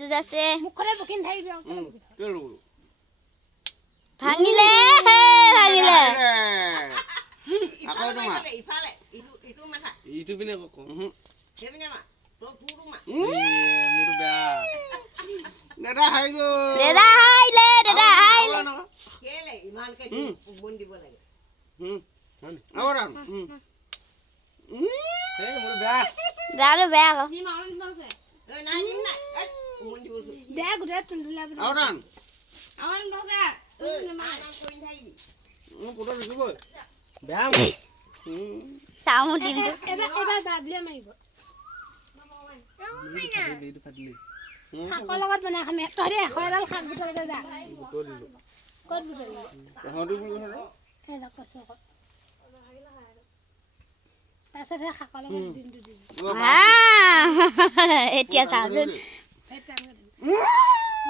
যুজাছে মুখৰে বকিন থাকিবি ভাঙিলে ভাঙিলে আকৌ তোমা ইফালে ইটো মাথা ইটো পিনে কক কেবিনে মা তো পুরু মা মুৰু বেয়া দাদা হাই গো দাদা হাইলে দাদা হাইলে কেলে ইমানকে বন দিব লাগে আওরান এই মুৰু বেয়া দাদা বেয়া আকৌ নি মাউন পাছে এই নাই নিম নাই বন দিব দে গুৰে তুন্দুলা আওরান আউন পাছে এই না কইন থাকি পুটো দেখিব বেয়া চাও দিমটো এবাৰ বাবলিয়া মাৰিব এইটো ফাটিলে শাকৰ লগত বনাই খাম তহঁতি এশডাল শাক বুটলিলে যা বুটল দিলো ক'ত বুটলিলে তহঁতি বুলি হৰো সেই কৈছো আকৌ তাৰপিছত সেই শাকৰ লগত দিনটো দিবি এতিয়া চাওঁ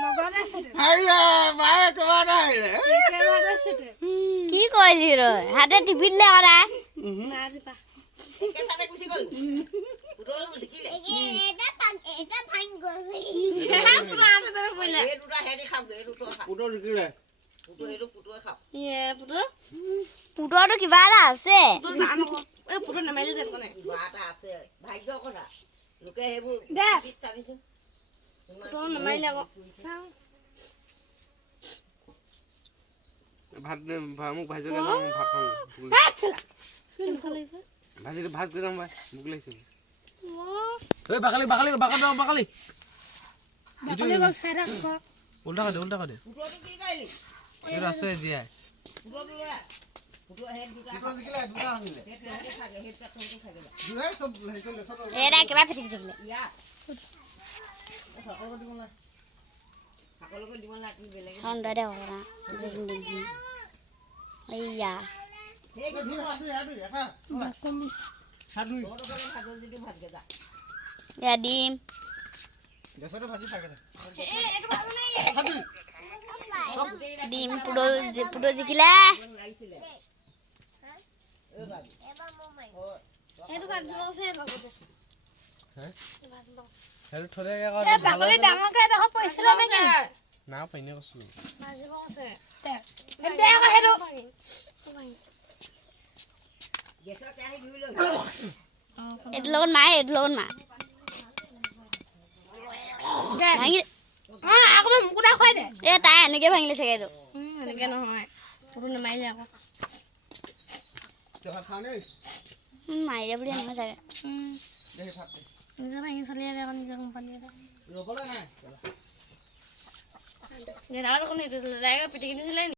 লগতে আছে হাইলে বাই কবা হাইলে একেবাৰে আছে কি কৰিলি ৰৈ হাতে টিপি দিলে সদায় নাই দিবা কে সাথে গুছি গল পুরো দেখিলে এটা ভাঙ গ'ল এই দুটা হেৰি খাব এই দুটা খাব পুটো দেখিলে পুটো হেৰু পুটোৱে খাব পুতৰটো কিবা এটা আছে এই পুটো নামাৰিলে তেনেকনে বাটা আছে ভাগ্য কথা লোকে হেবু দে চাবিছো পুটো নামাৰিলে আকৌ ভাত মোক ভাজি দে মই ভাত খাম আচ্ছা শুন খালিছে ভাজি ভাত দিম ভাই মোক লাগিছে এই বাকালি বাকালি বাকালি বাকালি বাকলি গল চাই থাক উল্টা কৰি দে পুটোটো কি কৰিলি এটা আছে জিয়া পুটো পুটো হেড দুটা পুটো জিকিলে দুটা আনিলে হেড থাকে হেড পাটটো থাকে দুটাই সব হেইলে সব এটা কিবা ফেটি থাকিলে ইয়া সকলো দিব না সকলোকে দিব না তুমি বেলেগ ঠাণ্ডা দে কৰা এইয়া এই দুই এটা বাকলি সাদুই সকলোকে ভাজল দিটো ভাত গেজা এয়া দিম গেছতে ভাজি থাকে এই এটো ভালো নাই সাদুই দিম পুতো জিকিলে লাগিছিলে এই বাবু এটো ভাত বসে লগতে হে ভাত বস হেৰু থলে এই বাকলি ডাঙৰকে দেখো পইছিল নেকি না পাইনে কছু ভাজিব আছে দে আকৌ হেটো গেছতে আহি ধুই লৈ এইটো লগত মাৰ এইটো লগত মাৰ দে ভাঙি আকৌ মুকুটা খুৱাই দে এ তাই এনেকে ভাঙিলে চাগে এইটো এনেকে নহয় পুটো নামাৰিলে আকৌ তো ভাত খাও নেই মাৰিলে বুলি নহয় চাগে দে ভাত নিজে ভাঙি চলি আছে আকৌ নিজে কোম্পানীয়ে ৰবলে নাই দাদাৰ কোনো এইটো দাদাই পিটিকি দিছিলে